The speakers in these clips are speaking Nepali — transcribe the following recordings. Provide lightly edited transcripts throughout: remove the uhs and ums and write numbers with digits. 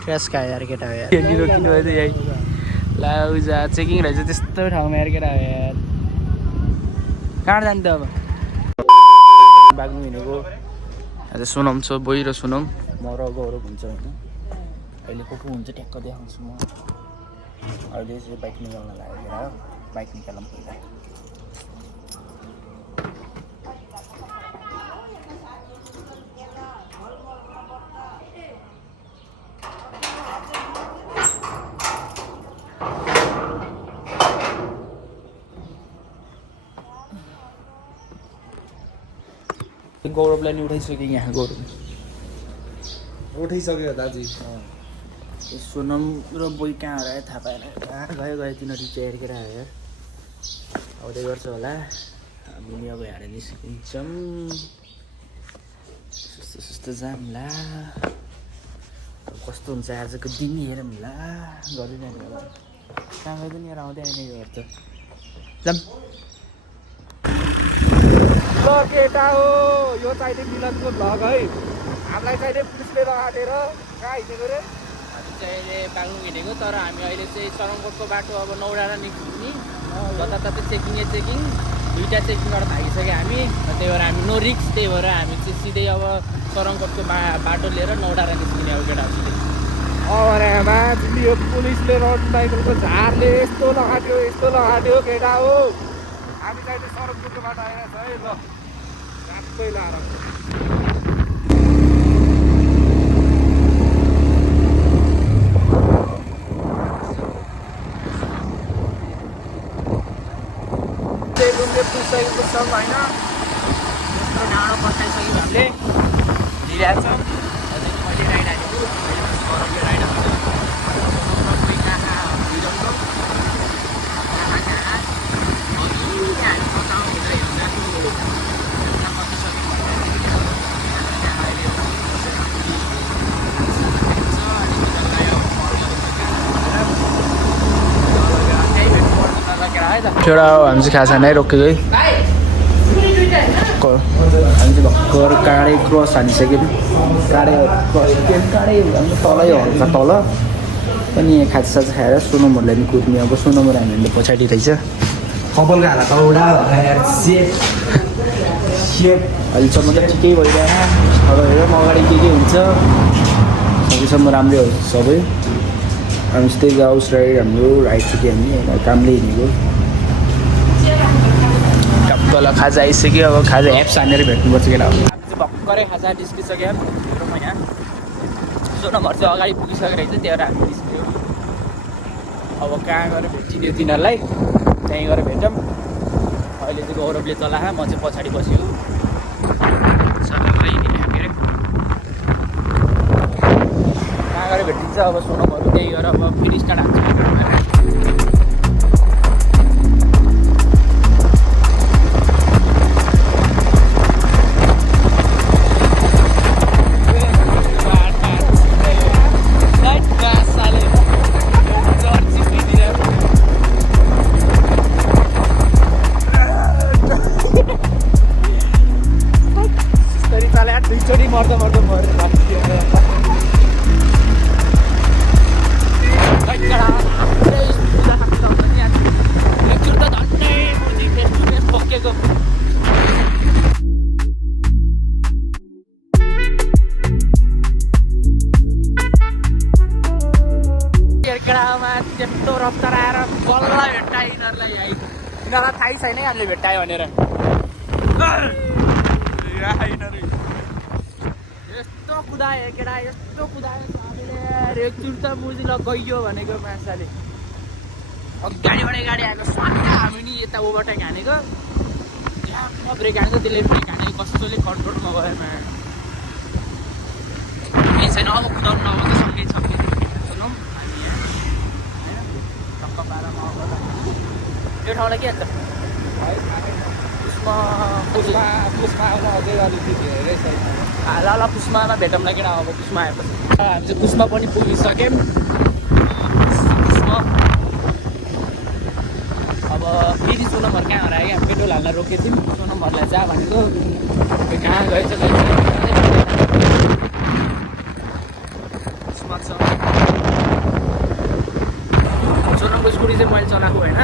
क्रास खायो यार केटा हो यार रोकिनु भयो त यही ला उजा चेकिङ रहेछ त्यस्तो ठाउँमा यार केटा हो यार कहाँ जाने त अब बाग्नु हिँडेको आज सोनम छ बोइ र सोनम म र गौरव हुन्छ होइन अहिले को हुन्छ ट्याक्क देखाउँछु म अहिले यसरी बाइक निकाल्न लागेर बाइक निकालौँ पहिला गौरवलाई नि उठाइसक्यो यहाँ गौरव उठाइसक्यो दाजु सोनम र बोइ कहाँ हरायो थाहा पाएन कहाँ गयो तिनीहरू चाहिँ हेरेर आयो यार आउँदै गर्छ होला हामी नि अब यहाँ निस्किन्छौँ सुस्तो जाम ला कस्तो हुन्छ आजको दिन हेरौँ ला गरिरहने होला कहाँ गयो पनि यार आउँदै आउने घर त जाम ल केटा हो यो चाहिने मिलनको भ्लग है हामीलाई चाहिने पुलिसले लगाएर कहाँ हिँडेको रे हामी चाहिँ अहिले बाग्लुङ हिँडेको तर हामी अहिले चाहिँ सरङकोटको बाटो अब नौडाँडा निस्किने जताततै चेकिङ दुईवटा चेकिङबाट थाकिसक्यो हामी त्यही भएर हामी नो रिक्स त्यही भएर हामी चाहिँ सिधै अब सरङकोटको बाटो लिएर नौडाँडा निस्किने अब केटा सिधै अरे मान्छे यो पुलिसले रोड साइकलको झारले यस्तो लगाइदियो केटा हो हामी चाहिँ सरङकोटको बाटो आइरहेछ है ल रातै लाएर पुगिसकेको छौँ होइन यत्रो डाँडो बसाइसक्यौँ हामीले हिँडिरहेको छौँ त्यहाँदेखि मैले राइड हालेको गरमले राइड हाल्छ एउटा हामी चाहिँ खाजा नै रोक्यो है हामी चाहिँ भर्खर काँडै क्रस हानिसक्यौँ काँडै तलै हल्का तल अनि यहाँ खाजासाजा खाएर सोनमहरूलाई पनि कुद्ने अब सोनमहरू हामीले पछाडि रहेछ कपालको हात तौडा अहिलेसम्म त ठिकै भइरहेन अब हेरौँ अगाडि के हुन्छ सकेसम्म राम्रै हो सबै हामी चाहिँ जाओस् राइड हाम्रो राइड चाहिँ के हामी कामले हिँडेको तल खाजा आइसक्यो अब खाजा एप्स हानेर भेट्नुपर्छ केटा अब भर्खरै खाजा निस्किसक्यो हेरौँ यहाँ सोनमहरू चाहिँ अगाडि पुगिसकेको रहेछ त्यही भएर हामी निस्क्यो अब कहाँ गएर भेटिदियो तिनीहरूलाई त्यहीँ गएर भेटौँ अहिले चाहिँ गौरवले चलाएको म चाहिँ पछाडि बसेको सबैलाई के अरे कहाँ गएर भेटिन्छ अब सोनमहरू त्यही गएर अब फेरि स्टार्ट हान्छ त्यस्तो रफ्तार आएर बल्ल भेट्टायो यिनीहरूलाई है यिनीहरूलाई थाहै छैन हामीले भेट्टायो भनेर यस्तो कुदायो केटा यस्तो कुदायो एकचोटि त मुजिलो गइयो भनेको माछाले गाडीबाट गाडी आएको स्वाट हामी नि यता ओभरटेक हानेको यहाँ ब्रेक हानेको त्यसले ब्रेक हानेको कस्तोले कन्ट्रोल नगएमा केही छैन अब कुदाउनु नभएको सँगै छ सुनौँ यो ठाउँलाई के भन्छ ल ल पुष्मामा भेटौँला केटा अब पुष्मा आएपछि हामी चाहिँ पुष्मा पनि पुगिसक्यौँ अब फेरि सोनमहरू कहाँ हरायो हामी पेट्रोल हाल्न रोकेको थियौँ सोनमहरूलाई जा भनेको कहाँ गएछ समक्ष सोनमको स्कुटी चाहिँ मैले चलाएको होइन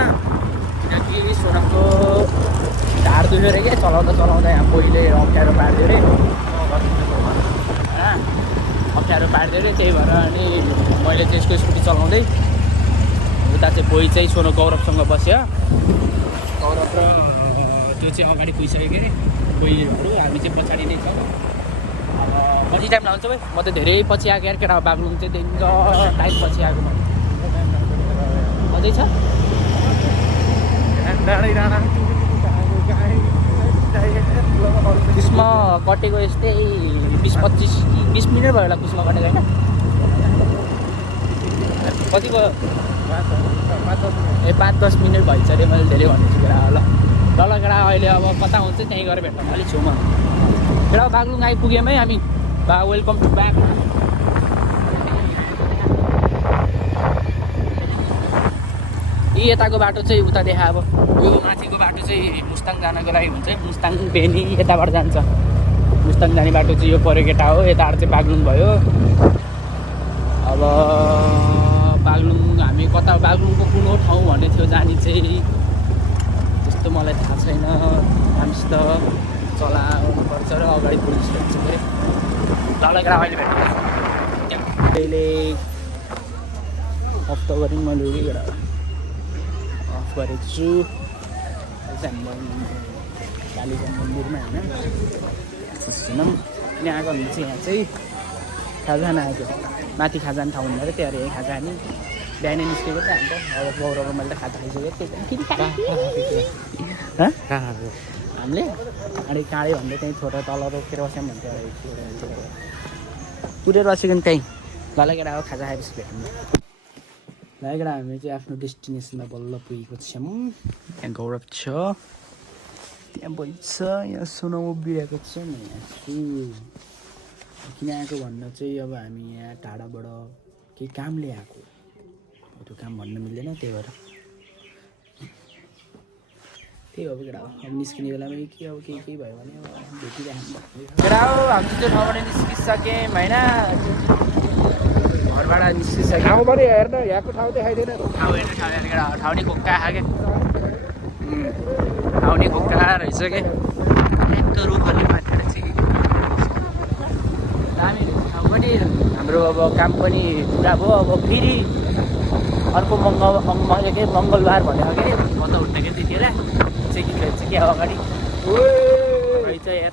किनकि सोनमको ढाड दुख्यो अरे क्या चलाउँदा यहाँ पहिले अप्ठ्यारो पारिदियो अरे होइन अप्ठ्यारो पारिदियो अरे त्यही भएर अनि मैले चाहिँ यसको स्कुटी चलाउँदै उता चाहिँ बोई चाहिँ गौरवसँग बस्यो गौरव र त्यो चाहिँ अगाडि पुगिसक्यो के अरे बोईहरू हामी चाहिँ पछाडि नै छ अब कति टाइम लाग्छ भाइ म त धेरै पछि आएको यार केटा बाग्लुङ चाहिँ देखिन्छ टाइम पछि आएको म अझै छ कुसमा कटेको यस्तै 20-25 मिनट भयो होला कुसमा कटेको होइन कति भयो 5-10 मिनट भइन्छ अरे मैले धेरै भन्दैछु केटा ल केटा अहिले अब कता हुन्छ त्यहीँ गएर भेट्न अलिक छेउमा केटा बाग्लुङ आइपुग्यौँ है हामी वेलकम टु ब्याक यी यताको बाटो चाहिँ उता देखा अब यो माथिको बाटो चाहिँ मुस्ताङ जानको लागि हुन्छ मुस्ताङ बेनी यताबाट जान्छ मुस्ताङ जाने बाटो चाहिँ यो पऱ्यो केटा हो यताबाट चाहिँ बाग्लुङ भयो अब बाग्लुङ हामी कता बाग्लुङको कुन हो ठाउँ भन्ने थियो जाने चाहिँ त्यस्तो मलाई थाहा छैन हामीसित चलाउनुपर्छ र अगाडि पुलिस भन्छ अरे लगेर अहिले भेट्नु अहिले अफ त गरेँ मैले उयोबाट अफ गरेको छु कालीका मन्दिरमा होइन सुनौँ अनि आएको भने चाहिँ यहाँ चाहिँ खाजा खान आएको माथि खाजा खाने ठाउँ हुँदो रहेछ त्यहाँ यही खाजा खाने बिहानै निस्केको त अन्त अब गौरव मैले त खाजा खाइसकेको त्यही हामीले अनि काँडे भन्दै त्यहीँ छोडेर तल रोकेर बस्यौँ भन्थ्यो कुदेर बसेको नि त्यहीँ लगेर अब खाजा खाएपछि भेट्नु लगेर हामी चाहिँ आफ्नो डेस्टिनेसनमा बल्ल पुगेको छौँ त्यहाँ गौरव छ त्यहाँ बैठ यहाँ सोनाउ उभिरहेको छ म यहाँ छु किन आएको भन्न चाहिँ अब हामी यहाँ टाढाबाट केही कामले आएको त्यो काम भन्न मिल्दैन त्यही भएर त्यही हो केटा हो अब निस्किने बेलामा के अब केही भयो भने भेटिरहेको केटा हो हामी चाहिँ त्यो ठाउँबाट निस्किसक्यौँ होइन घरबाट निस्किसक्यो ठाउँबाट हेर्न यहाँको ठाउँ देखाइदिएन ठाउँ हेर्नु केटा ठाउँ नि खोक्का खायो क्या ठाउँ नि खोक्का रहेछ क्या ट्याक्क रुखहरूले मात्र चाहिँ दामी ठाउँ पनि हाम्रो अब काम पनि पुरा भयो अब फेरि अर्को मङ्गलबार भनेको के म त उठ्दाखेरि त्यतिखेर चेकिङ रहेछ क्या अगाडि रहेछ यार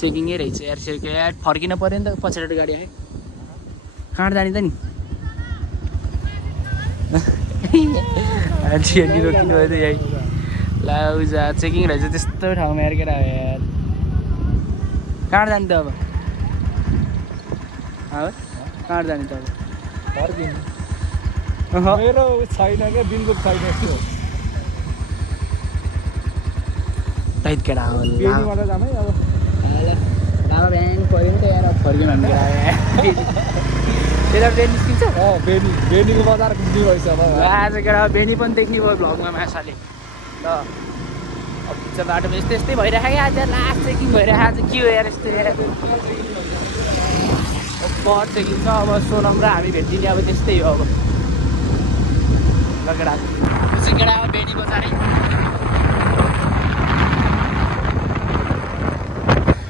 चेकिङै रहेछ यार यार फर्किन पऱ्यो नि त पछाडि गाडी आयो कहाँ जाने त नि नि रोकिनु भयो त यही लाउजा चेकिङ रहेछ त्यस्तो ठाउँमा यार केटा यार कहाँ जाने त अब कहाँ जाने त अब फर्किनु मेरो छैन क्या बिल्कुल छैन त्यो टाइट केटा हो बेनीबाट जाम है अब लामा ब्याङ पऱ्यो नि त यार फर्किनु हामी केटा त्यता बेनी निस्किन्छ बेनीको बजार घुम्ने भएछ अब आज केटा बेनी पनि देख्ने भयो भ्लगमा माछाले ल अब पिक्चर बाटोमा यस्तै यस्तै भइरहेको क्या आज लास्ट चेकिङ भइरहेको आज के हो यार यस्तो यार पर चेकिङ छ अब सोनम र हामी भेटिने अब त्यस्तै हो अब केटा केटा अब बेनी बजारै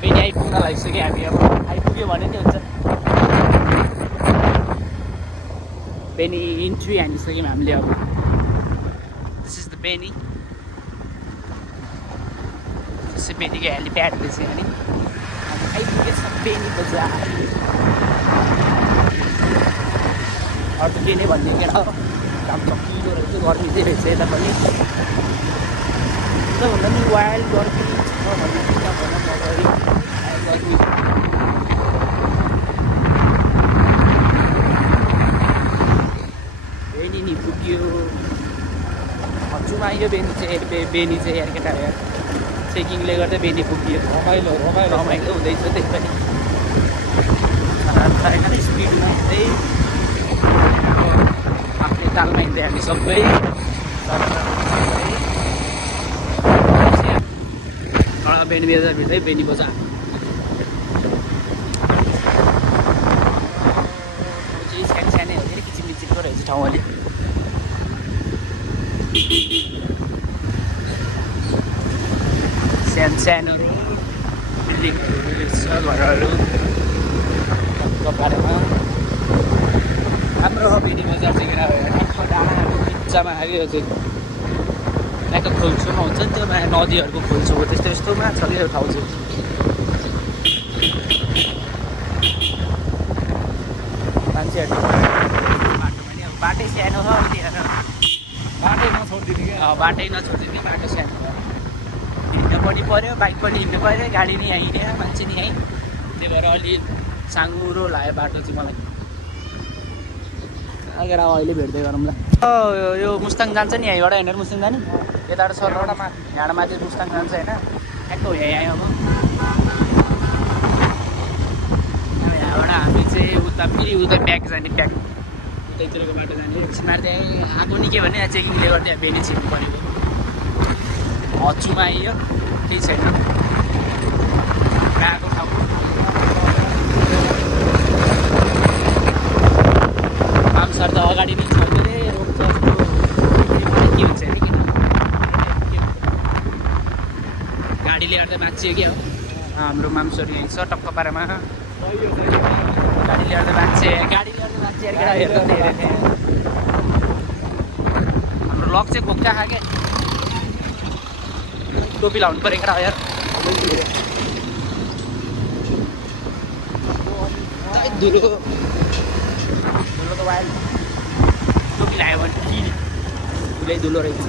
बेनी आइपुग्न लागिसक्यो हामी अब आइपुग्यो भने नि हुन्छ बेनी इन्ट्री हानिसक्यौँ हामीले अब दिस इज द बेनी त्यसै बेनीको हेलिप्याडले चाहिँ अनि आइपुगेछ बेनी बजार अरू त के नै भनिदियो केटा हो काम सकिलो रहेछ गर्मी चाहिँ रहेछ यता पनि सबभन्दा पनि वाइल्ड गर्मी छ भन्ने कुरा भन अगाडि गर्मी बेनी नि पुग्यो हजुरमा यो बेनी चाहिँ यार केटा यार चेकिङले गर्दा बेनी पुग्यो रमाइलो हुँदैछ त्यही पनि स्पिडमा हिँड्दै आफ्नै तालमा हिँड्दै हामी सबै बेनी बजार भित्रै बेनी बजार चाहिँ रहेछ ठाउँ अलि सानो बिल्डिङहरू छ घरहरू बारेमा राम्रो हो फेरि बजार चाहिँ डाँडाको बिचमा आयो चाहिँ त्यहाँको खोल्छौँ हुन्छ नि त्यो नदीहरूको खोल्छौँ त्यस्तो यस्तोमा छ कि यो ठाउँ चाहिँ मान्छेहरू बाटो पनि अब बाटै सानो हो बाटै नछोडिदिने क्या बाटै नछोडिदिने बाटो सानो हो हिँड्नु पनि पऱ्यो बाइक पनि हिँड्नु पऱ्यो गाडी नि हिँड्यो मान्छे नि यहीँ त्यही भएर अलि साँघुरो लाग्यो बाटो चाहिँ मलाई अगर अब अहिले भेट्दै गरौँला यो मुस्ताङ जान्छ नि यहीँबाट हिँडेर मुस्ताङ जाने यताबाट सर यहाँबाट माथि मुस्ताङ जान्छ होइन ठ्याक्क हो यहाँ अब यहाँबाट हामी चाहिँ उता फेरि उता ब्याक जाने ब्याक उतैतिरको बाटो जाने बिचमा त्यहीँ आएको नि के भने चेकिङले गर्दा बेनी छिर्नु परेको हचुमा आइयो केही छैन गएको ठाउँ सर त अगाडि नै छ के अरे रोक्छ जस्तो के हुन्छ अरे किन गाडीले गर्दा मान्छे क्या हो हाम्रो मामसर यहीँ छ टक्क पारामा गाडीले गर्दा मान्छे हाम्रो लक चाहिँ खोक्का खा क्या टोपी लाउनु पऱ्यो क्या यार धुलो त वाइल्ड टोपी लगायो भने धुलै धुलो रहेछ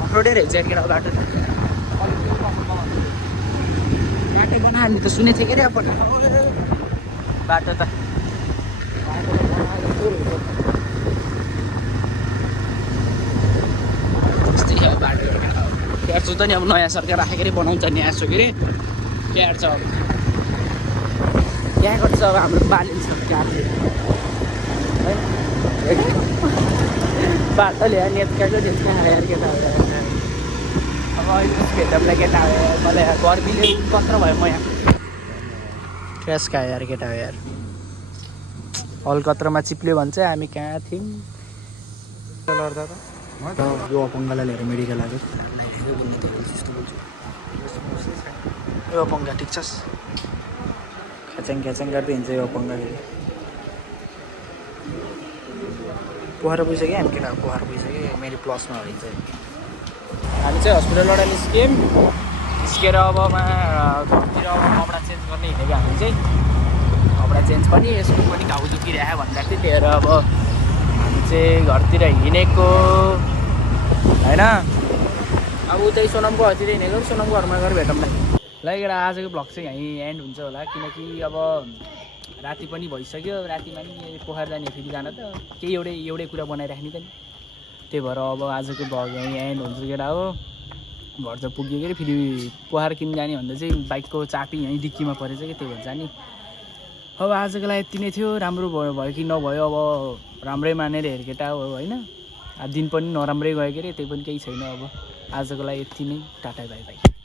अफरोडै रहेछ केटा बाटो बाटो बनायो नि त सुनेको थिएँ के अरे बाटो त त्यस्तै हो बाटो हेर्छु त नि अब नयाँ सरकार राखेको अरे बनाउँछ नि आएको के अरे के हेर्छ अब क्या गर्छ अब हाम्रो बालिन्छ सरकारले बाटो ल्याएर नेतकाको नेतका आएर केटा अब अहिले भेटमलाई केटा हो मलाई गर्मीले कत्र भयो म यहाँ क्रास खायो यार केटा हो यार हल कत्रमा चिप्ल्यो भन्छ हामी कहाँ थियौँ लड्दा त यो अपङ्गालाई लिएर मेडिकल आएको यो अपङ्गा ठिक छस् ख्याच्याङ गर्दै हिँड्छ यो अपङ्गा पोखरा पुगिसक्यो हामी केटा पोखरा पुगिसक्यो मेरो प्लसमा हिँड्छ हामी चाहिँ हस्पिटलबाट निस्केर अब घरतिर अब कपडा चेन्ज गर्ने हिँडेको हामी चाहिँ कपडा चेन्ज पनि यसको पनि घाउ दुखिरहेको भन्दाखेरि त्यही भएर अब हामी चाहिँ घरतिर हिँडेको होइन अब उतै सोनमको घरतिर हिँडेको सोनमको घरमा गएर भेटौँला ल केटा आजको भ्लग चाहिँ यहीँ एन्ड हुन्छ होला किनकि अब राति पनि भइसक्यो रातिमा नि पोखरा जाने फेरि जान त केही एउटै कुरा बनाइराख्ने त नि त्यही भएर अब आजको भ्लग यहीँ एन्ड हुन्छ केटा हो घर चाहिँ पुग्यो कि फेरि पोखरा किन जाने भन्दा चाहिँ बाइकको चाबी यहीँ डिक्कीमा परेछ कि त्यही भएर जाने अब आजको लागि यति नै थियो राम्रो भयो कि नभयो अब राम्रै मानेर हेर केटा हो होइन दिन पनि नराम्रै गयो के अरे त्यही पनि केही छैन अब आजको लागि यति नै टाटा बाई बाई